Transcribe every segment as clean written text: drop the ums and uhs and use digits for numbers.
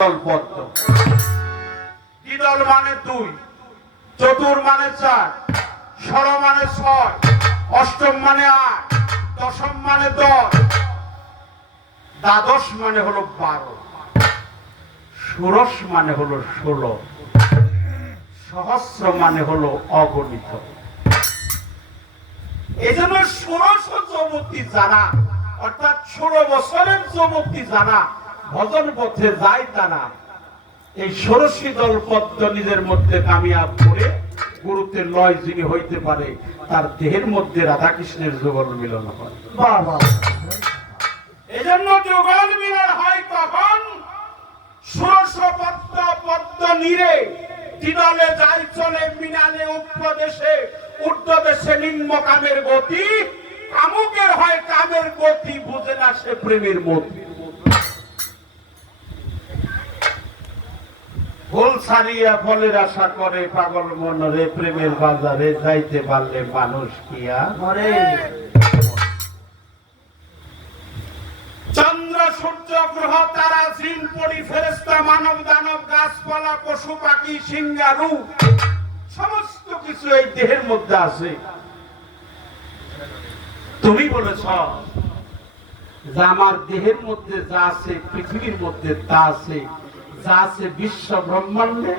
পদ্ম। দ্বিদল মানে 2, চতুর মানে 4, ষড় মানে 6, অষ্টম মানে 8, দশম মানে 10, দ্বাদশ মানে হলো 12, ষোড়শ মানে হলো 16, সহস্র মানে হলো অগণিত। এই জন্য ষোড়শ যুবতী যারা, অর্থাৎ 16 বছরের যুবতী যারা ভজন পথে যায়, তারা এই ষোড়শী দল পদ্ম নিজের মধ্যে কামিয়াব করে গুরুতে লয় যিনি হইতে পারে, তার দেহের মধ্যে রাধা কৃষ্ণের যুগল মিলন হয়। এই জন্য যুগল মিলন হয় কখন? ষোড়শ পদ্ম পদ্ম নীরে দ্বিদলে যাই চলে মিনালে উপদেশে ঊর্ধ্বদেশে নিম্ন কামের গতি, কামুকের হয় কামের গতি, বুঝে না সে প্রেমের মতি। ফুল ছাড়িয়া ফলের আশা করে পাগল মনরে, প্রেমের বাজারে যাইতে পারলে মানুষ কিয়া মরে। চন্দ্র সূর্য গ্রহ তারা জিন পরি ফেরেশতা মানব দানব গাছপালা পশু পাখি সিংহারু সমস্ত কিছু এই দেহের মধ্যে আছে। তুমি বলেছ যে আমার দেহের মধ্যে যা আছে পৃথিবীর মধ্যে তা আছে, যা আছে বিশ্ব ব্রহ্মাণ্ডে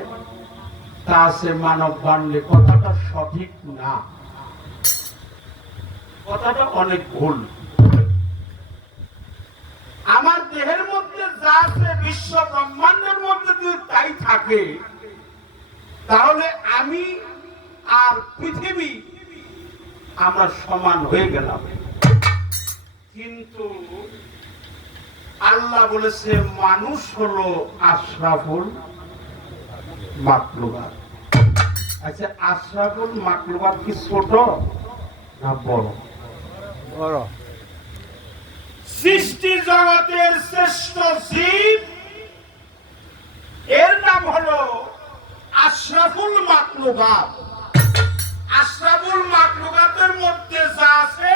তা আছে মানব বান্ডে। কথাটা সঠিক না, কথাটা অনেক ভুল। আমার দেহের মধ্যে যা আছে বিশ্ব ব্রহ্মাণ্ডের মধ্যে যদি তাই থাকে, তাহলে আমি আর পৃথিবী আমরা সমান হয়ে গেলাম। কিন্তু আল্লাহ বলেছে মানুষ হলো আশরাফুল মাখলুকাত। আচ্ছা, আশরাফুল মাখলুকাত কি ছোট না বড়? বড়। সৃষ্টি জগতের শ্রেষ্ঠ জীব, এর নাম হলো আশরাফুল মাখলুকাত। আশরাফুল মাখলুকাতের মধ্যে যা আছে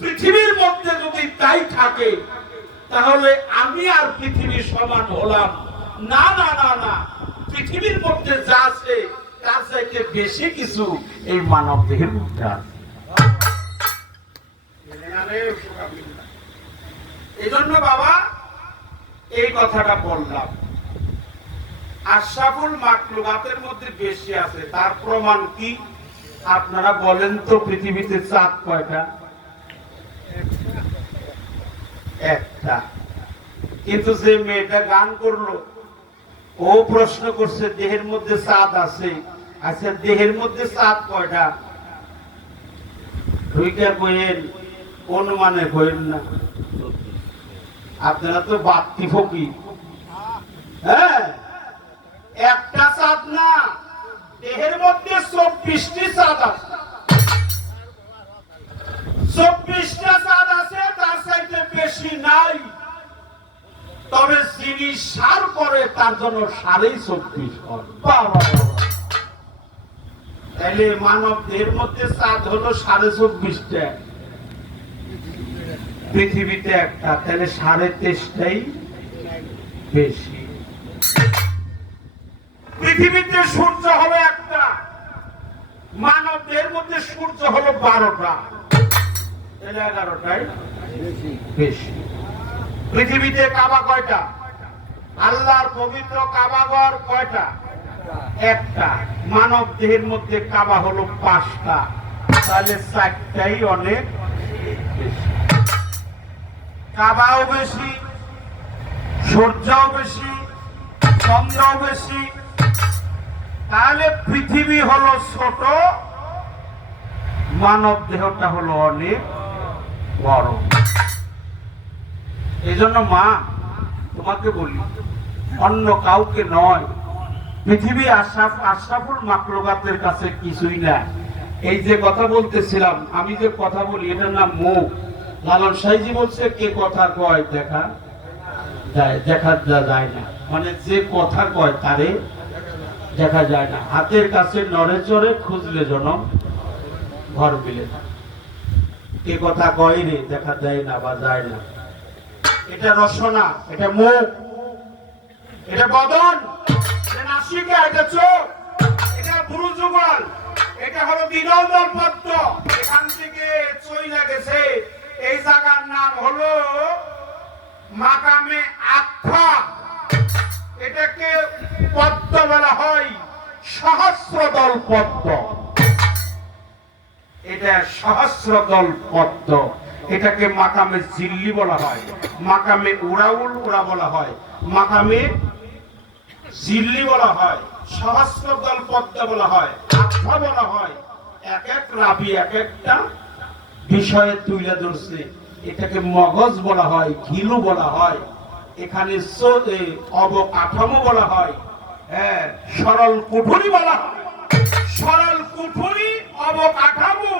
পৃথিবীর মধ্যে যদি তাই থাকে, তাহলে আমি আর পৃথিবী সমান হলাম না। না না না, পৃথিবীর মধ্যে যা আছে তার চাইতে বেশি কিছু এই মানব দেহের মধ্যে আছে। এই জন্য বাবা এই কথাটা বললাম, আশরাফুল মাখলুকাতের মধ্যে বেশি আছে। তার প্রমাণ কি? আপনারা বলেন তো, পৃথিবীতে চাঁদ কয়টা? একটা। কিন্তু যে মেয়েটা গান করলো ও প্রশ্ন করছে দেহের মধ্যে চাঁদ আছে। আচ্ছা, দেহের মধ্যে চাঁদ কয়টা? 2টা কইেন, অনুমানে কইেন না। আপনারা তো বাত্তি ফকির। হ্যাঁ, একটা চাঁদ না, দেহের মধ্যে 24টি চাঁদ আছে। 24টা চাঁদ আছে, তার চাইতে বেশি নাই। তবে যিনি সার করে তার জন্য 24.5 হয়। তাহলে মানব দেহের মধ্যে চাঁদ হলো 24.5টা, পৃথিবীতে একটা, তাহলে 23.5টাই বেশি। পৃথিবীতে সূর্য হলো একটা, মানব দেহের মধ্যে সূর্য হলো 12টা, তাহলে 11টাই বেশি। পৃথিবীতে কাবা কয়টা? আল্লাহর পবিত্র কাবাঘর কয়টা? একটা। মানব দেহের মধ্যে কাবা হলো 5টা, তাহলে 4টাই অনেক বেশি। কাবাও বেশি, সূর্যও বেশি, চন্দ্রও বেশি, তাহলে পৃথিবী হলো ছোট, মানব দেহটা হলো অনেক বড়। এই জন্য মা তোমাকে বলি, অন্য কাউকে নয়, পৃথিবী আশরাফুল মাখলুকাতের কাছে কিছুই না। এই যে কথা বলতেছিলাম, আমি যে কথা বলি এটার নাম মুখ। লালন সাইজি বলছে, কে কথা কয় দেখা যায় না, মানে যে কথা কয় তারে দেখা যায় না। হাতের কাছে নড়ে চড়ে খুঁজলে জনম ঘর বিলে না। কে কথা কয় রে, দেখা যায় না বা যায় না। এটা রসনা, এটা মুখ। এটা বদন, এটা নাসিকা, এটা চোখ, এটা ভুরু যুগল, এটা হলো দ্বিদল দলপত্র। এখান থেকে চইলা গেছে, এই জায়গার নাম হলো মাকামে আত্মা। এটাকে পদ্ম বলা হয়, সহস্রদল পদ্ম। এটা সহস্রদল পদ্ম। এটাকে মাকামে জিল্লি বলা হয়, মাকামে উড়াউল উড়া বলা হয়, মাকামে জিল্লি বলা হয়, সহস্রদল পদ্ম বলা হয়, আত্মা বলা হয়। এক এক রাবি এক একটা বিষয়ে তুলে ধরছে। এটাকে মগজ বলা হয়, ঘিলু বলা হয়, এখানে অবকাঠামো বলা হয়, হ্যাঁ, সরল কুঠুরি বলা হয়। সরল কুঠুরি, অবকাঠামো,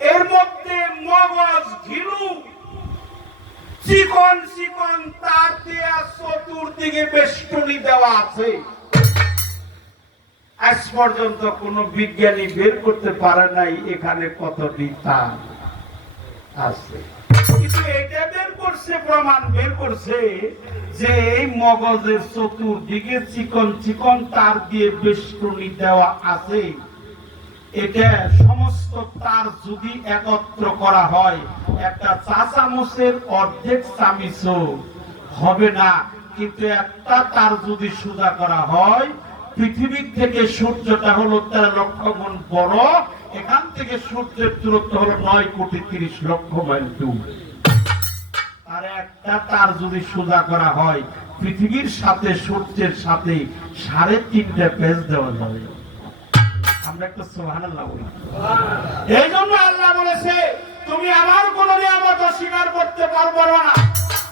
এর মধ্যে মগজ, ঘিলু, চিকন চিকন তার দেয়া, চতুর্দিকে বেষ্টনী দেওয়া আছে। আজ পর্যন্ত কোন বিজ্ঞানী বের করতে পারে নাই এখানে কতটি তার আছে। কিন্তু এটা বের করছে, প্রমাণ বের করছে যে এই মগজের চতুর্দিকে চিকন চিকন তার দিয়ে বেষ্টনী দেওয়া আছে। এটা সমস্ত তার যদি একত্র করা হয়, একটা চা চামচের অর্ধেক চামিচও হবে না। কিন্তু একটা তার যদি সোজা করা হয়, পৃথিবীর থেকে সূর্যটা হলো 13 লক্ষ গুণ বড়, এখান থেকে সূর্যের দূরত্ব হলো 9,30,00,000 মাইল দূর। আর একটা তার যদি সোজা করা হয়, পৃথিবীর সাথে সূর্যের সাথে 3.5 পেজ দেওয়া যাবে। আমরা একটা সুবহানাল্লাহ বলি। এই জন্য আল্লাহ বলেছে, তুমি আমার কোন নিয়ামত অস্বীকার করতে পারবে না।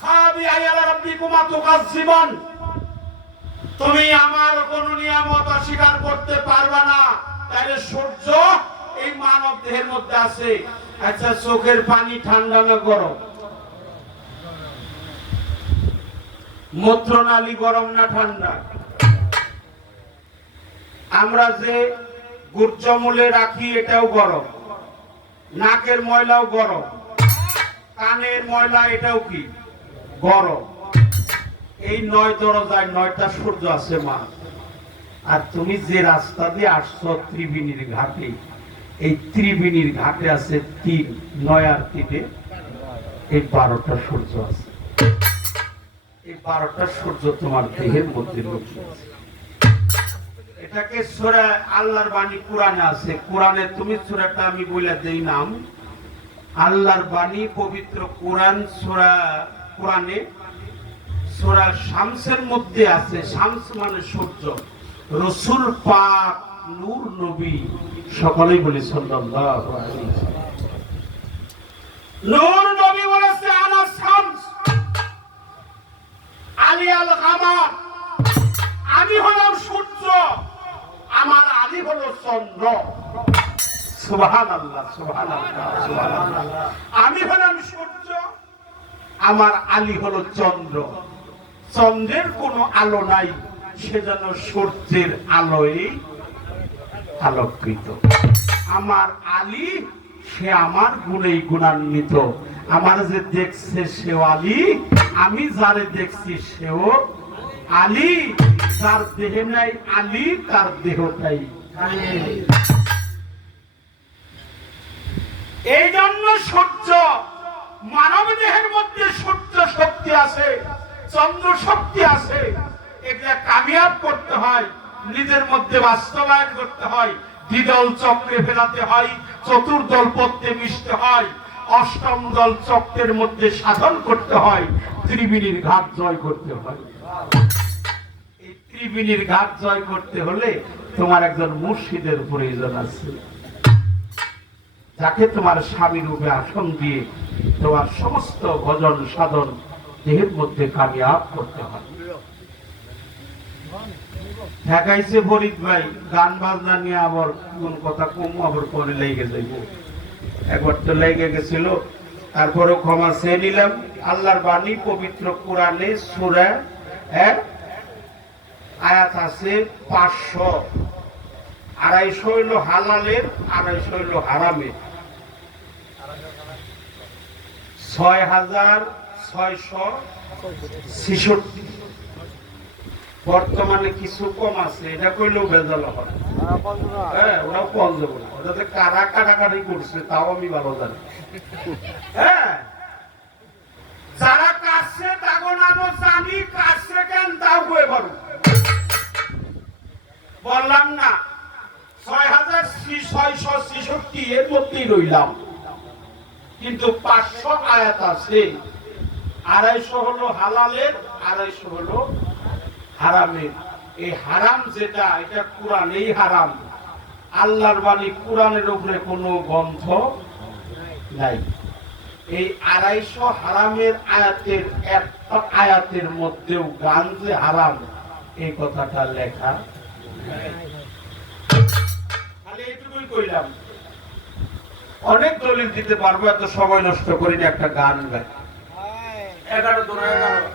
হাবি আয়ালা রাব্বিকুমা তুকাজ্জিবান, তুমি আমার কোন নিয়ামত অস্বীকার করতে পারবে না। তাহলে সূর্য এই মানব দেহের মধ্যে আছে। আচ্ছা, চোখের পানি ঠান্ডা না গরম? মূত্রনালী গরম না ঠান্ডা? আমরা যে গুর্জমূলে রাখি এটাও গরম, নাকের ময়লাও গরম, কানের ময়লা এটাও কি গরম। এই 9 দরজায় 9টা সূর্য আছে মা। আর তুমি যে রাস্তা দিয়ে আসছো ত্রিবেণীর ঘাটে, এই ত্রিবেণীর ঘাটে আছে 3, 9 আর 3, এই 12টা সূর্য আছে। এই 12টা সূর্য তোমার দেহের মধ্যে লুকিয়ে আছে। এটাকে সূরা আল্লাহর বাণী কোরআনে আছে। কোরআনে তুমি সূরাটা আমি বলে দেই নাম, আল্লাহর বাণী পবিত্র কোরআন, কোরআনে সূরা শামসের মধ্যে আছে। শামস মানে সূর্য। রাসূল পাক নূর নবী সকলেই বলে সাল্লাল্লাহু আলাইহি ওয়াসাল্লাম। নূর নবী বলেছে, আনা শামস আলী আল কামার, আমি হলাম সূর্য, আমার আলী হলো চন্দ্র। সুবহানাল্লাহ, সুবহানাল্লাহ, সুবহানাল্লাহ। আমি হলাম সূর্য, আমার আলী হলো চন্দ্র। চন্দ্রের কোনো আলো নাই, সেজন্য সূর্যের আলোয় আলোকিত। আমার আলী, সে আমার গুণেই গুণান্বিত। আমার যে দেখছে সেও আলী, আমি যারে দেখছি সেও আলী। যার দেহে নাই আলী, তার দেহটাই আলী। এই জন্য সূর্য, মানব দেহের মধ্যে সূর্য শক্তি আছে, চন্দ্র শক্তি আছে। এটা কামিয়াব করতে হয়, নিজের মধ্যে বাস্তবায়ন করতে হয়, দ্বিদল চক্রে ফেরাতে হয়, চতুর্দল পথে মিশতে হয়, অষ্টম দল চক্রের মধ্যে সাধন করতে হয়, ত্রিবেণীর ঘাট জয় করতে হয়। এই ত্রিবেণীর ঘাট জয় করতে হলে তোমার একজন মুর্শিদের প্রয়োজন আছে, যাকে তোমার স্বামী রূপে আসন দিয়ে তোমার সমস্ত ভজন সাধন দেহের মধ্যে কামিয়াব করতে হয়। ঠেকাইছে ফরিদ ভাই, গান বাজনা নিয়ে আবার কোন কথা কম আবার পরে লেগে যাইব। একবার তো লেগে গেছিল, তারপরেও ক্ষমা চেয়ে নিলাম। আল্লাহর বাণী পবিত্র কোরআনে সূরা আয়াত আছে 500, 250 হইল হালালের, 250 হইল হারামের। 6666 বর্তমানে কিছু কম আছে, এটা কইলেও ভেজাল হয়। হ্যাঁ, ওরাও কম দেবো না, ওটাতে কারা কাটাকাটি করছে তাও আমি ভালো জানি। হ্যাঁ, যারা কাছে তাগো নামও জানি, কাছে কেন তাও কয়ে পারো। বললাম না 6666 এর মধ্যেই রইলাম, কিন্তু 500 আয়াত আছে। 250 হলো হালালের, 250 হলো হারামের। এই হারাম যেটা, এটা কোরআনেই হারাম। আল্লাহর বাণী কোরআনের উপরে কোনো গ্রন্থ নাই। এই 250 হারামের আয়াতের একটা আয়াতের মধ্যেও গান যে হারাম এই কথাটা লেখা। খালি এইটুকুই কইলাম, অনেক দলিল দিতে পারবো, এত সময় নষ্ট করি না, একটা গান গাই। 11 11